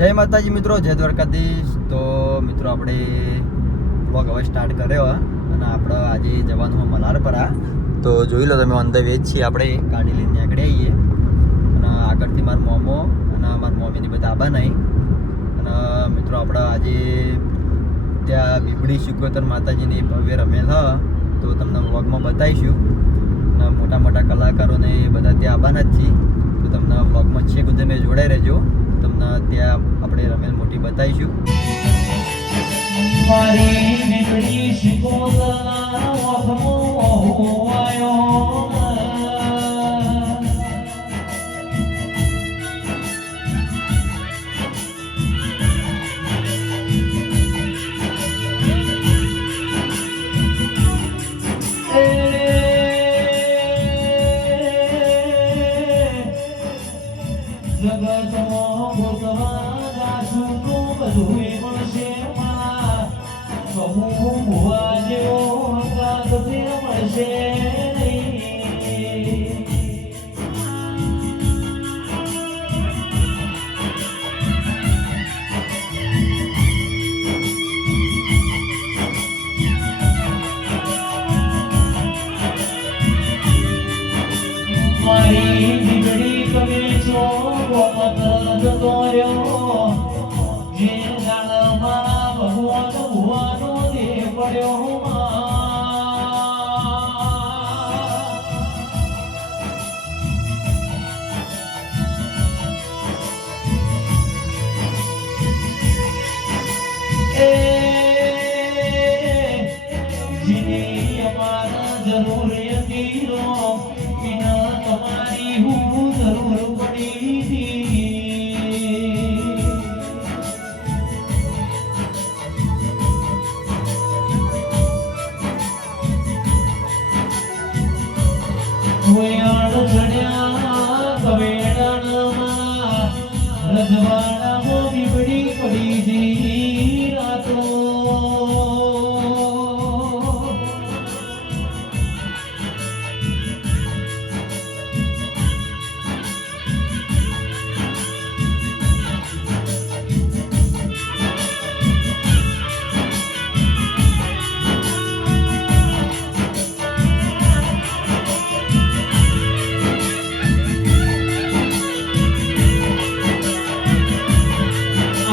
જય માતાજી મિત્રો, જય દ્વારકાધીશ। તો મિત્રો આપણે વ્લોગ હવે સ્ટાર્ટ કર્યો અને આપણે આજે જવાનું મલ્હારપરા। તો જોઈ લો તમે, ઓન ધ વે છીએ આપણે, ગાડી લઈને નીકળી આવીએ અને આગળથી મારા મોમો અને મારા મમ્મીની બધા આબા નહીં। અને મિત્રો આપણે આજે ત્યાં બીબડી સિકોતર માતાજીની ભવ્ય રમેલ હ, તો તમને વ્લોગમાં બતાવીશું। અને મોટા મોટા કલાકારોને બધા ત્યાં આવવાના જ છીએ, તો તમને વ્લોગમાં છેક સુધી મેં જોડાઈ રહેજો। તમને ત્યાં આપણે રમેલ મોટી બતાવીશું। મારી બીબડી સિકોતરના વખમો આવ્યો જગતમાં ગોતવા જાશું તો બધું મળશે કહું ભુવા જેવો હંગાત મળશે મારી બીબડી તમે છો જતો રહ્યો જે જાણમાં ભગવાન ભુવાનો દે પડ્યો જેની અમારા જરૂરિયાતી રો એના તમારી હું જરૂર પડી વેણ ચડ્યા કવેડામાં રજવાડામાં બીબડી પડી દી રાતો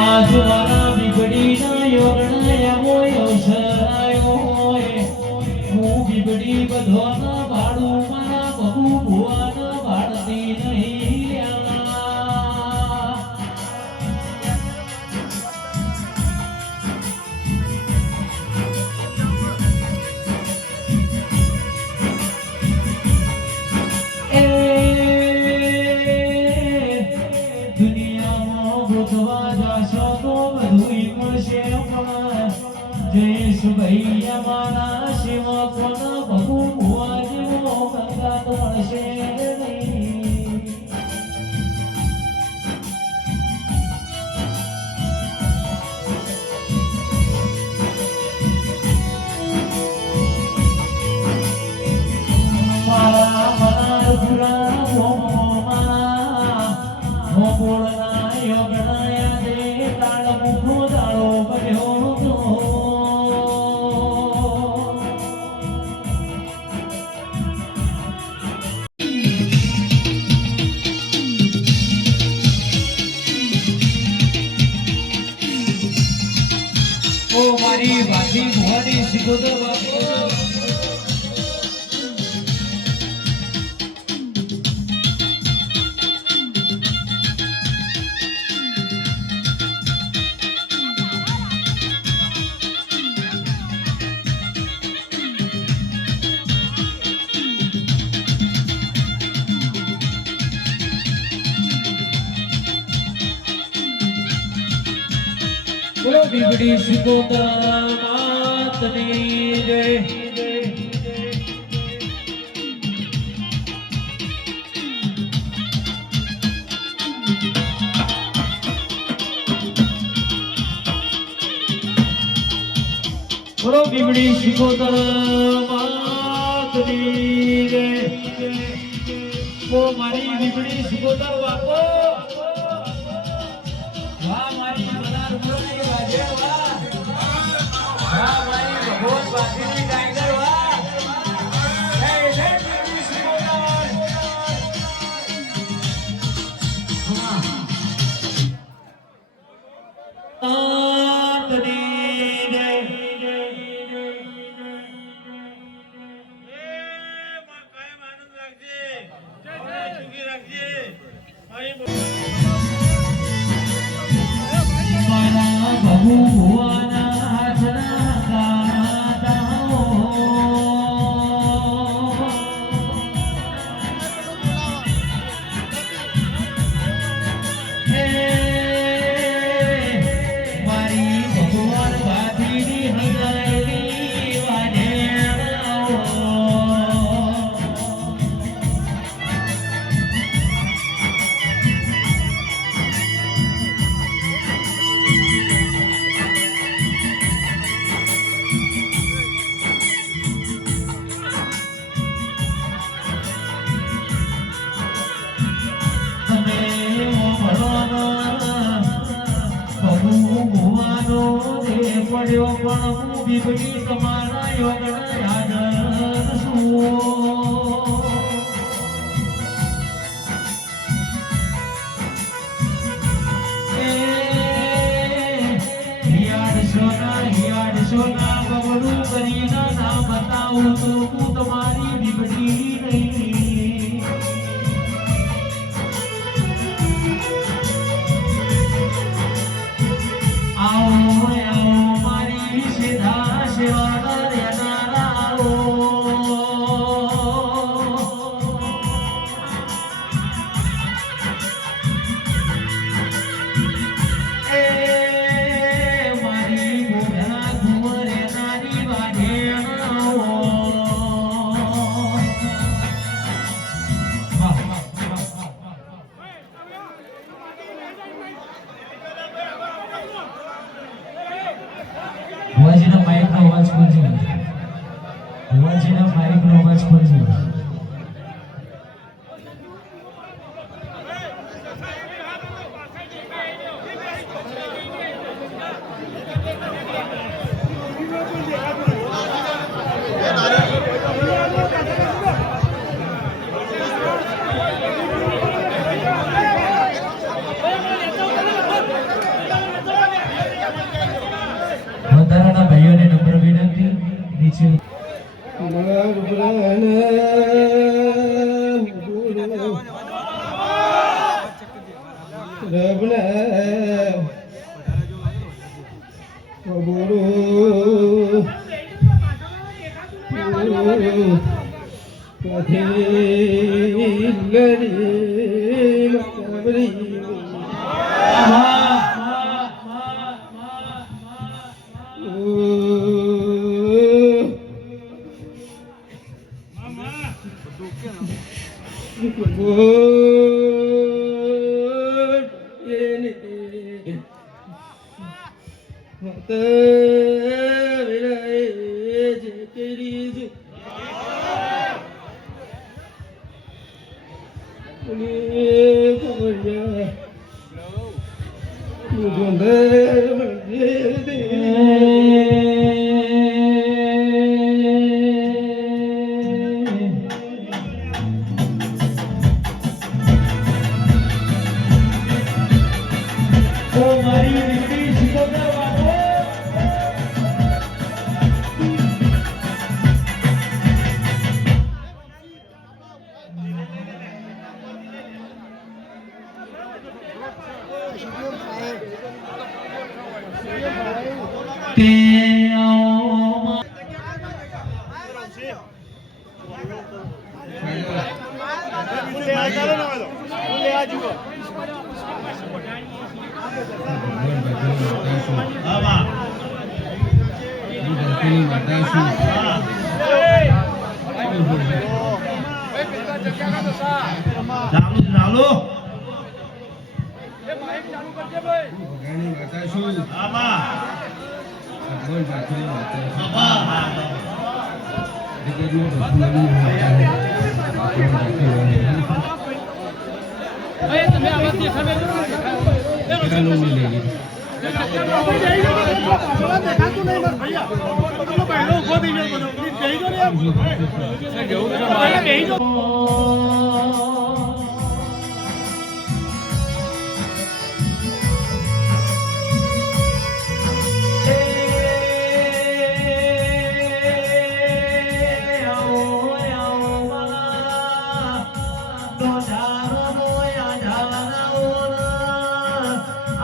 आज वाला बिगड़ी ना योगना હોય અવસરાયો હોય હું બીબડી બધોના ભાડું મારા બહુ ભુવાના ભાડતી નહીં દુનિયામાં ગોતવા જાશો તો બધું મળશે જયેશ ભાઈ અમારા સેવકોના બહુ ભુવા જેવો કંગાત મળશે નહીં મારા મનાર પુરા ભોમોમાં ભોગોળના યોગના યાદે તાળ મુખો દાળો બન્યો મારી બાકી ભુવાની સિકોતર બાપુ બોલો બીબડી સિકોતર માતની જય। બોલો બીબડી સિકોતર માતની જય। ઓ મારી બીબડી સિકોતર બાપો વાહ। પડ્યો પણ હું બીબડી તમારા યોગણ યાદ છું હિયાડ સોના બબડું કરીને ના બતાવું તો હું તમારી બીબડી નહીં આવો આવો મારી સીધા સેવા રહેનારા આવો એ મારી મોઢા ઘુમરે નારી વાઢેણ આવો વાહ વાહ ભુવાજીના માઇકનો અવાજ ખોલજો ભુવાજીના માઇકનો અવાજ ખોલજો વધારાના ભાઈઓને નમ્ર વિનંતી નીચે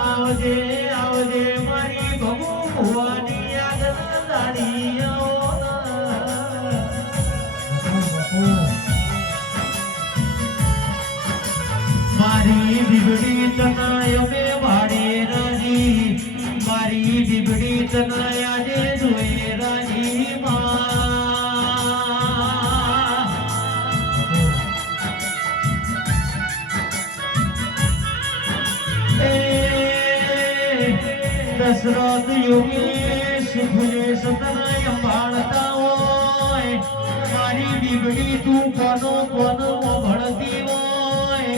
આવજે આવજે મારી ભગુ ભુવાની આગળ દાડીઓ મારી બીબડી તનાય મે વાડે રાજી મારી બીબડી તનાય આજે જોઈ રાજી દશરથ યોગેશ ભુલેશ તનય પાળતા હોય મારી બીબડી તું કોનો કોનો ભળતી હોય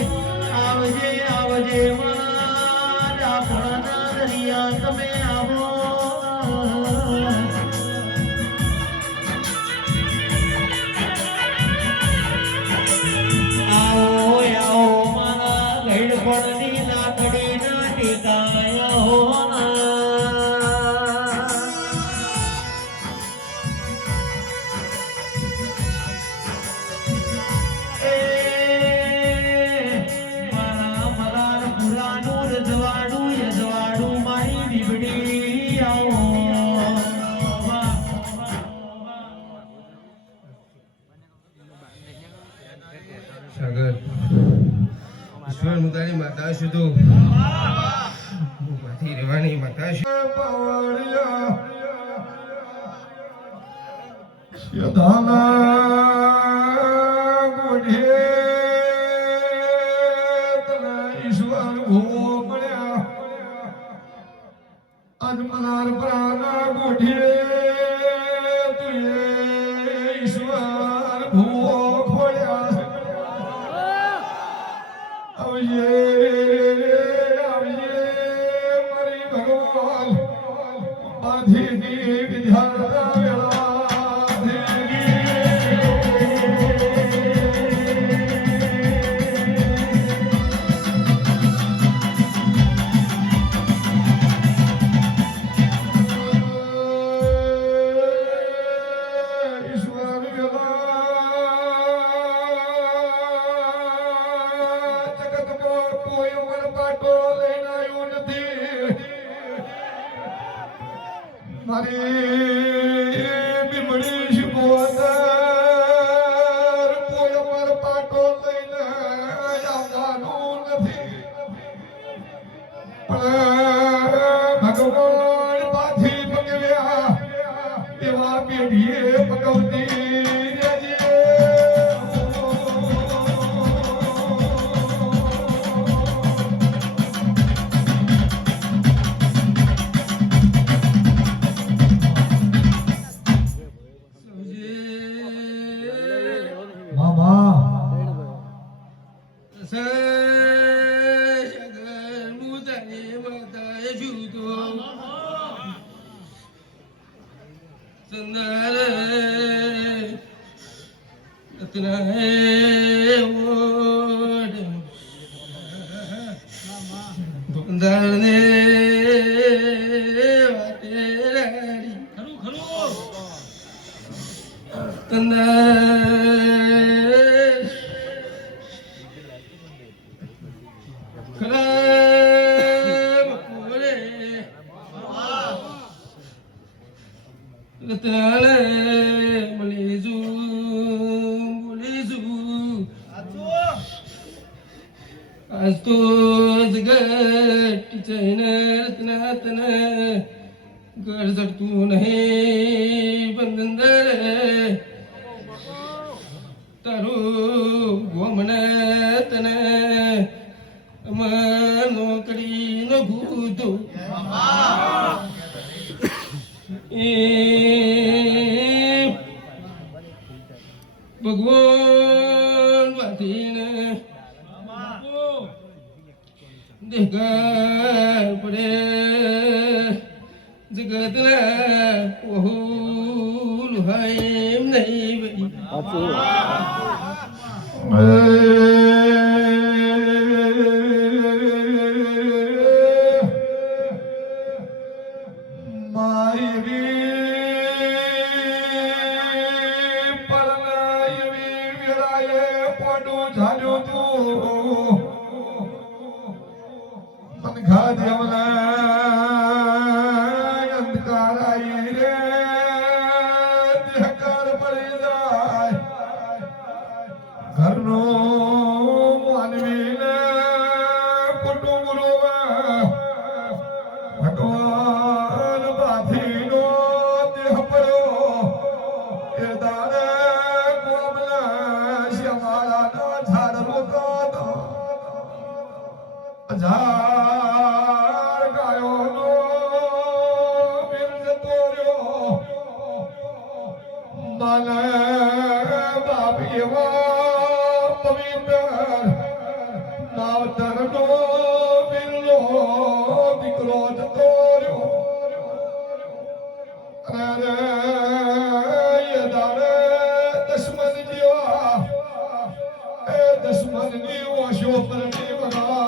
આવજે આવજે મારા ભણના દરિયા તમે આવો આવો આવો મારા ગઈડપણની લાકડીના ટેકાયા હો સાગર ઈશ્વર મુદાની માતા શુદ્ધો ઉભાથી રહેવાની માતા ઈશ્વર ભૂમો પડ્યા અજમનાર પ્રાણા ગોઠીએ ઈશ્વર ભૂમો ખોળ્યા આવજે આવજે મારી ભગવાન બાંધીની વિદ્યાર્થા વેળા મારી બીમડી શિકોદર કોઈ અમાર પાટો લઈને આવવાનું નથી પણ ભગવાન પાછી પકવ્યા એવા પેઢીએ પકવતી आज तो जगत चैन रत्नातन घर जड़तू नहीं बंदर तारो गोमन तन नौकरी न भूतो भगवान वातीन देगा पड़े અંધકાર આવી રે દેહકાર પડી જાય ઘરનો માનવીને કુટુંબ રોવા ભગવાન બાથીનો દેહ પડ્યો એ દાડે કોમલા શ્યામાળાનો ઝાડ રોતો હજાર ગાયોનો વીર જતો રહ્યો મને બાપ એવા પવિત્ર માવતરનો વીરનો દીકરો જતો રહ્યો અરે એ દાડે દુશ્મન જેવા એ દુશ્મનની ઓશો પરની વગા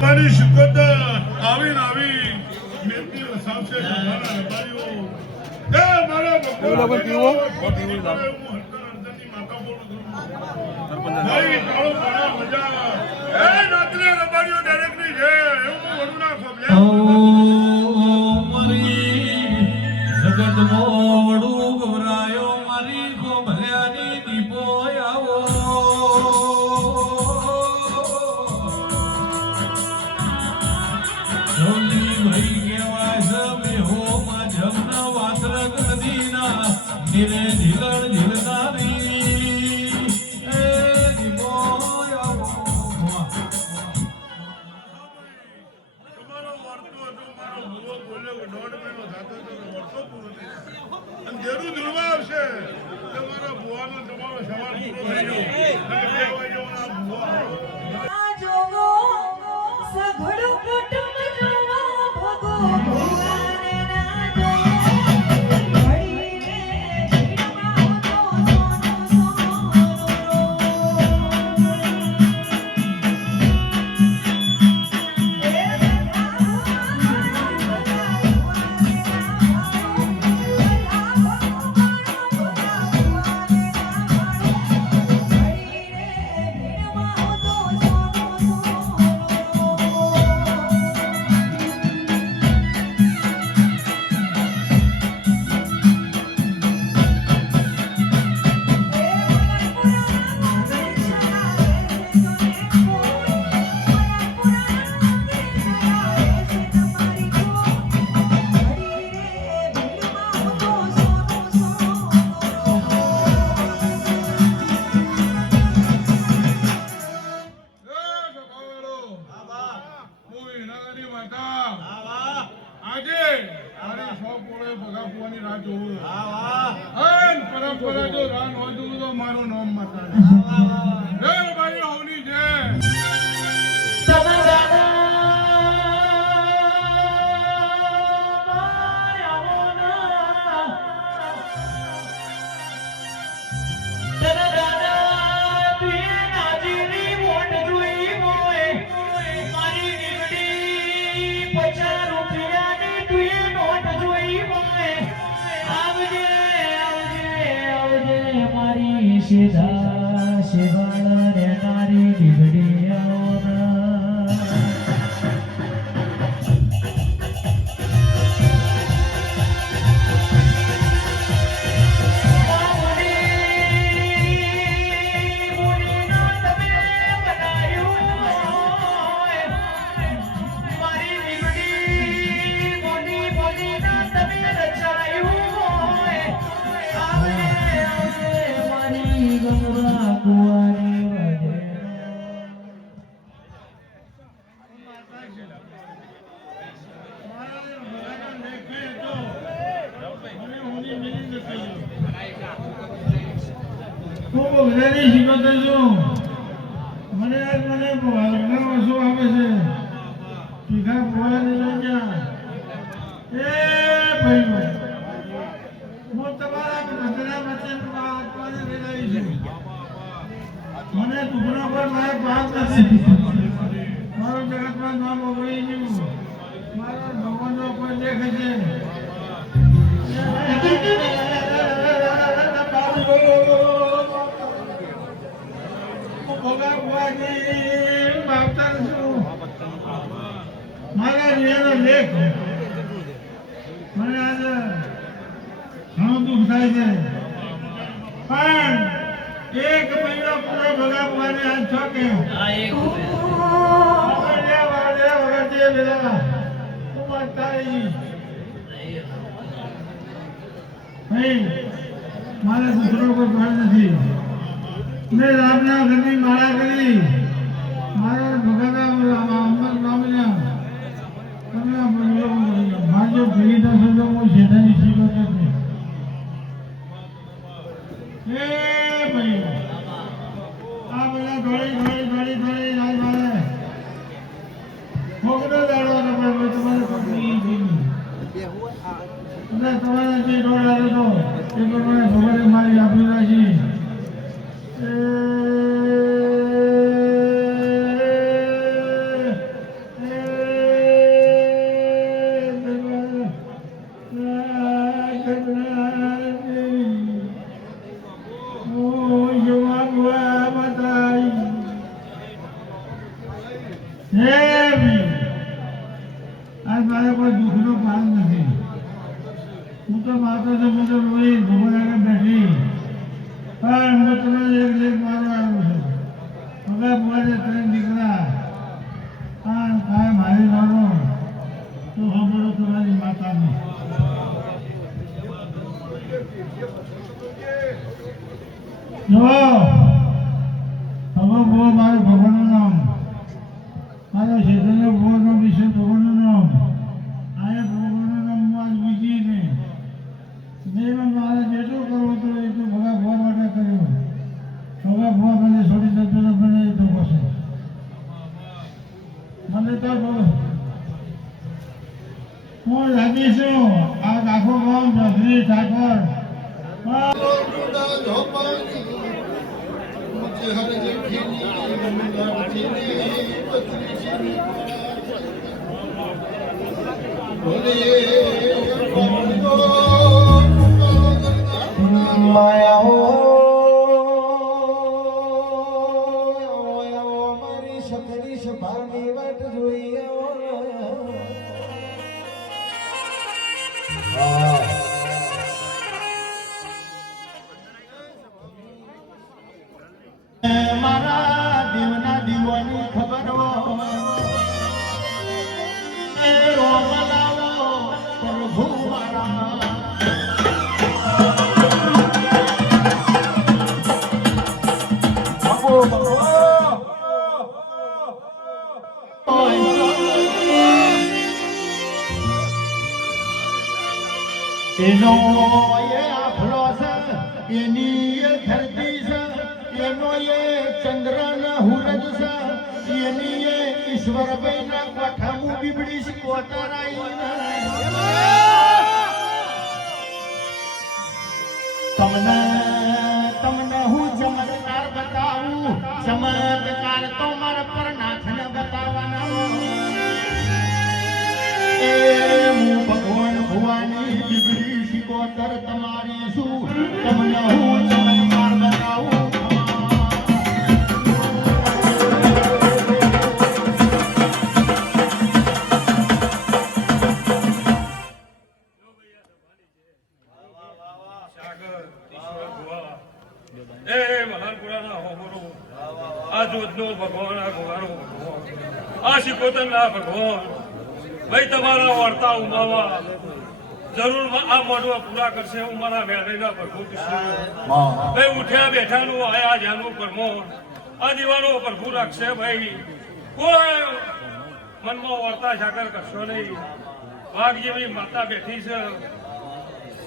મારી શુકર આવી મેમની વસાવશે તમારા વેપારીઓ એ મારા બકરા પીવો અંદરની માતા બોલું ભાઈ કાળો બડા મજા એ રાત્રે વેપારીઓ ડાયરેક્ટલી છે એવું વડું ના ખોબલે ઓ મારી જગત મોડું ગવરાયો મારી ખોભલ્યાની દીપો આવો જોલી ભાઈ કેવા સમે હો માં જમના વાત્ર ગદીના ધીરે ધીરળ ધીરદારી એ દીપો આવો તમારો વર્તો હતો મારો ભૂવો બોલ્યો 1.5 મહિનો થતો હતો વર્ષો પૂરો થઈ અને જેરું ધૂળવા આવશે તમારા ભૂવાનો તમારો સવાલ પૂરો થઈ ગયો અને 2 વાગ્યો આ ભૂવો આવ્યો જોગો સઘળું કુટુંબ જોવો ભગો ભગવાને ના જોવો ઘડી રે ભીડમાં તો સોનો આજે મારી શોપ ઓળે ભગાપુવાની રાહ જોઉં અન પરંપરા જો રાહ ન જોઉં તો મારું નામ માતા જય ભાઈ હોની જય સીધા શિવાળ રે નારી બીગડી આવના ખૂબ ઘરેની શીખવતો છું મને લગ્નમાં વર્ષો આવે છે પીઘા ભોવાની લઈ જા એ ભાઈ હું તમારા બધા વચ્ચે રેલાવી છું મને ટુકડા પર મારે પાપ નથી મારું જગતમાં નામ ઓગળી ગયું મારા ભગવાનનો કોઈ દેખ છે ભોગા ભુવાજી માવતર છું. મારા રિયાનો લેખ મને આજે ઘણું દુઃખ થાય છે, પણ એક મહિનો પૂરો ભોગા ભુવાને આજ છો કે મારા દુસરો કોઈ ઘર નથી. મેં રામના ઘરની માળા કરી મારા ભગવાનના અમર નામના તમે માજો ભેગી થશો તો હું શેઠાની શીખો નથી. એ ભાઈ આ બધા દોડી રાજ મારે મોકલો દાડો તમારે પત્ની અને તમારે જે દોડ આવ્યો હતો એ પ્રમાણે ભગવાને મારી આપી રાખી. આજ મારે કોઈ દુઃખનો પાર નથી. હું તો માતો છું, હું તો રોઈ ભગવાન આગળ બેઠી, પણ હું તમને એક લેખ મારો આવ્યો છું. હવે બોલે ત્રણ દીકરા આ કાંઈ મારી મારો તો સાંભળો તમારી માતાની. જો હવે બહુ મારું ભગવાનનું નામ, મારા શેઠનો ભગવાનનો વિશે ભગવાનનું નામ, આ ભગવાનનું નામ આજ બીજી નહીં. મેં મારે જેટલું કરવું હતું એટલું ભગા ભગવાન માટે કર્યું. ભગા ભગવાન મને છોડી દેતો તો મને એ દુઃખ હશે. મને તો હું રાજી છું. આ આખો ગામ ચૌધરી ઠાકોર મારી સખડી સભાની વાટ જોઈએ. મારા દેવના દીવાની ખબર પ્રભુ મારા એનો એ આફલો છે, એની એ ધરતી છે, એનો એ ચંદ્રના હુરજ છે, એની એ ઈશ્વરભાઈના કોઠામું બીબડી છે કોતરાઈ. તમને હું ચમત્કાર બતાવું, ચમત્કાર તો મારા પર નાથને બતાવવાના. એ હું ભગવાન ભુવાની બીબડી શિકોતર તમારી શું, તમને હું ચમત્કાર બતાવું. આ શિકોતર ના ભગવાન ભાઈ તમારા વાર્તા ઉમાવા જરૂર આ મોઢવા પૂરા કરશે. હું મારા મેળવીના પ્રભુ ભાઈ ઉઠ્યા બેઠાનું આયા જ્યાંનું કર્મો આ દીવાનો પ્રભુ રાખશે. ભાઈ કોઈ મનમાં વાર્તા સાકર કરશો નહીં. વાઘ જેવી માતા બેઠી છે,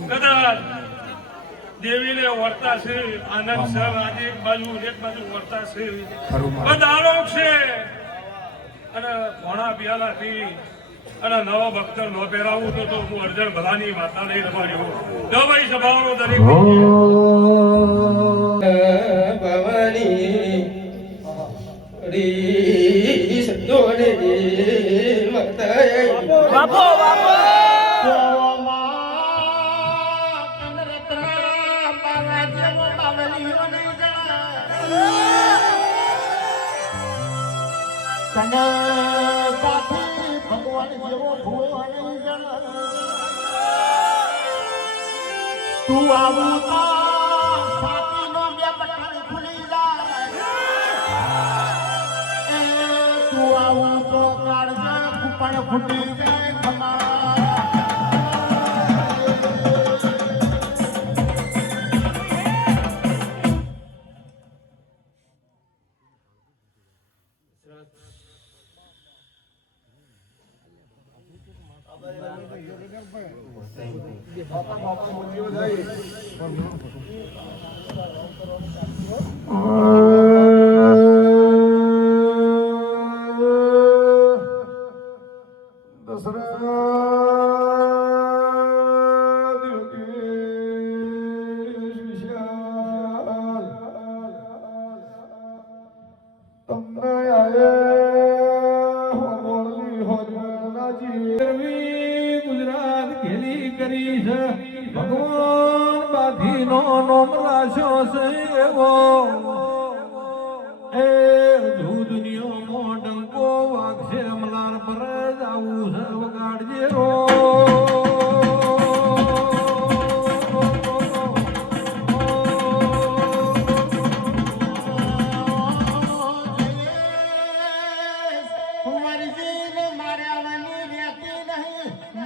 કદાચ દેવીને વર્તા છે, આનંદ છે, આજે એક બાજુ વર્તા છે, દારો છે અને ભોણા પિયાલાથી અને નવો ભક્તર ન પહેરાવું તો હું અર્જન ભલાની માતા નહીં રમાડ્યો. જો ભાઈ સભાનો દરેક ભવાની રી સદોને બાપો બાપો આવેલી મને તને સાથી ભગવાન જેવો ભૂવો નહીં જણા તું આવું તો સાતીનો બે બટન ખુલી જાય તું આવું તો કાળજા પણ ફૂટી જાય ખમા ગુજરાત ઘેરી કરી છે ભગવાન બાધીનો નોમ રાખ્યો છે એવો એ દુનિયામાં ડંકો વાગશે મલાર પર જાવું છે વગાડજે રો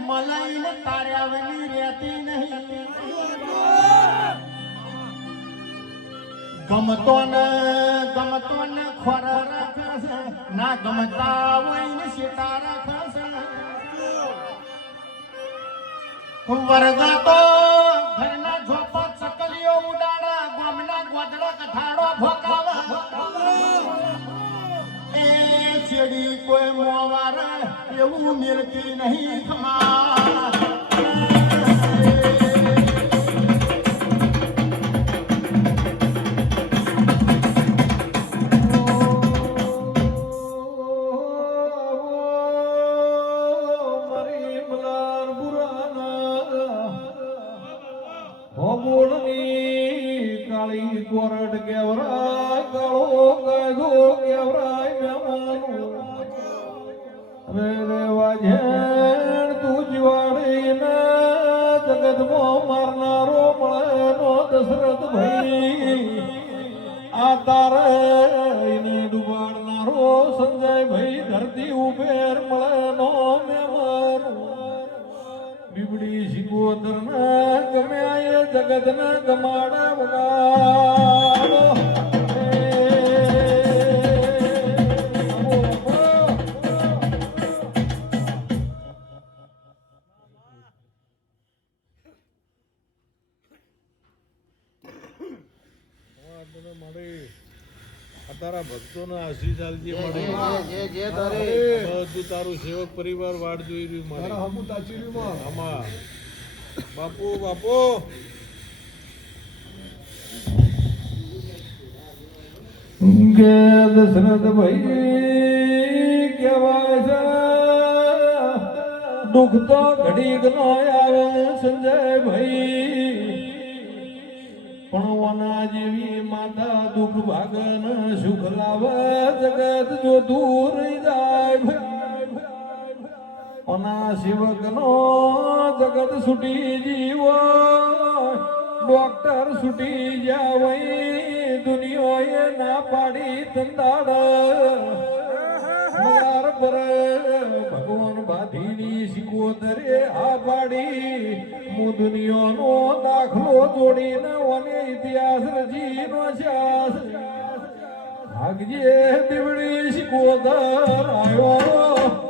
મલાઈને તાર્યાવની રહેતી નહીં ગમતો ને ખોર રાખશે ના ગમતા હોય ને શેટા રાખશે વર્ગા તો ઘરના ઝોપા ચકલીઓ ઉડાડા ગામના ગોદડા કથાડો ભોકાવા એ ચેડી કોઈ મોવાર એવું મિલતી નહીં ખમા કાળી કોરડ કેવરાય કાળો ગાયધો કેવરાય મહેમાનો રે વાજેણ તું જીવાડીને જગતમાં મારનારો મળે નો દશરથ ભાઈ આ તારે ડુબાડનારો સંજય ભાઈ ધરતી ઉપેર મળે નો મહેમાનો બીબડી શિકોદર ના ગમે આયે જગત ના ગમાડે વગાડો તારા ભક્તો ના આશીષ આલજે મળે બધું તારું સેવક પરિવાર વાડ જોઈ રહ્યું મળે આમાં બાપુ બાપુ કે દશરથ ભાઈ કેવાય છે દુઃખ તો ઘડીક નો આવે સંજય ભાઈ પણ ઓના જેવી માતા દુઃખ ભાગન સુખ લાવે જગત જો દૂર રહી જાય ઓના સેવક નો જગત છૂટી જીવો ડોક્ટર છૂટી જાવ દુનિયાએ ના પાડી તંદાડ મલાર પર ભગવાન બાધીની સિકોતરે આ પાડી હું દુનિયાનો દાખલો જોડીને ઓને ઇતિહાસ રચીનો શાસ ભાગજે દીવડી સિકોતર આવ્યો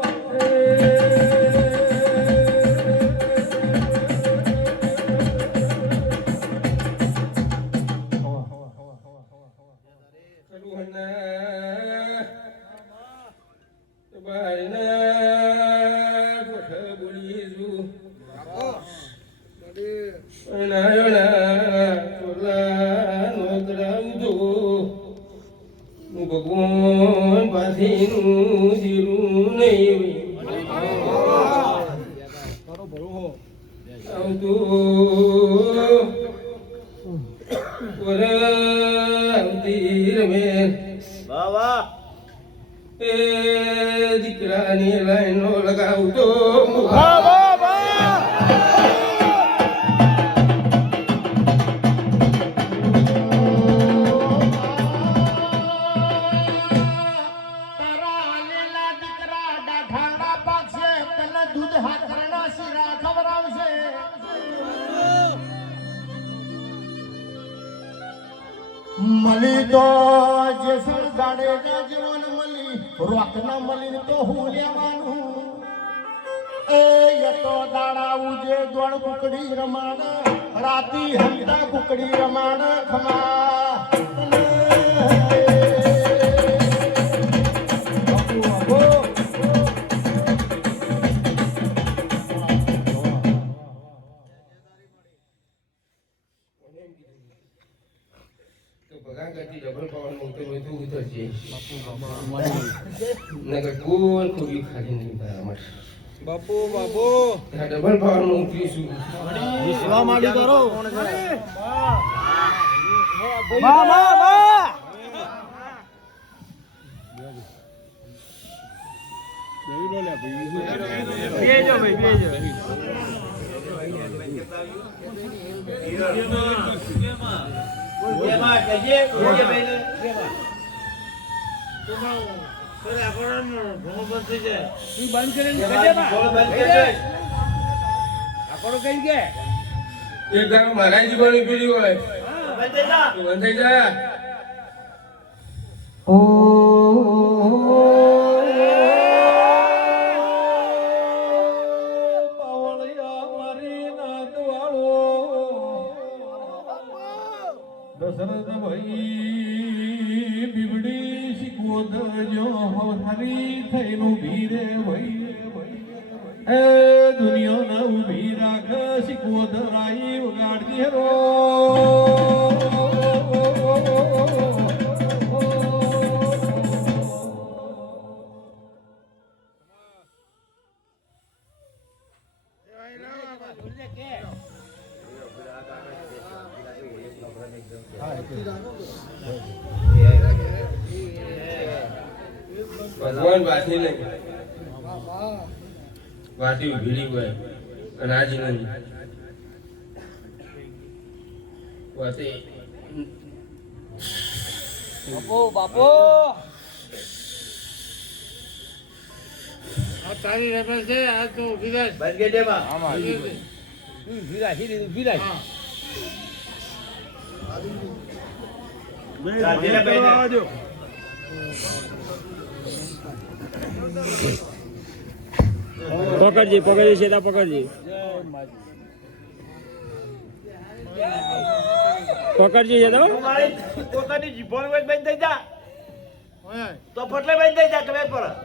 ભગવાન પાસેનું જીરું નહીં આવતું ઓરે તીર મેં વાહ વાહ એ દીકરાની લાઈનો લગાવતો વાહ વાહ વાહ તારા લીલા દીકરા ડાઢાડા પાકશે તને દૂધ હાથરના શીરા ખવડાવશે મળી તો જેસલ જાડેજા જીવન મળી રોકના મળી તો હું લેવાનું એ યતો દાડા ઉજે દોડ કુકડી રમાડ રાતી હંતા કુકડી રમાડ ખમા તો ભગા કરતી ડબલ પાવર મોટો બધું ઉતરશે નગર ગોળ ખોબી ખાલી નહીં તારા માટે બાપુ બાપુ આ ડબલ પાવર માં ઉતરીશું વિશ્વા માંડી કરો એક દાડો મારા જીવવાની પીડી હોય બંધ થઈ જા દશરથ ભાઈ બીવડી શીખવો દરજો હરી થઈનું ભીરે ભાઈ એ દુનિયાના ઉભી રાખ શીખવો ધરાઈ વગાડતી હેરો ભગવાન વાથી નહીં વાથી ઉભેલી હોય અનાજી નહીં વાતે તારી રેપલ છે આ તો વિરાજ પકડજી પકડજી સીધા પકડજી પકડજી સીધા પોતાની જીભોન બંધ થઈ જા તો ફટલે બંધ થઈ જા તમે પર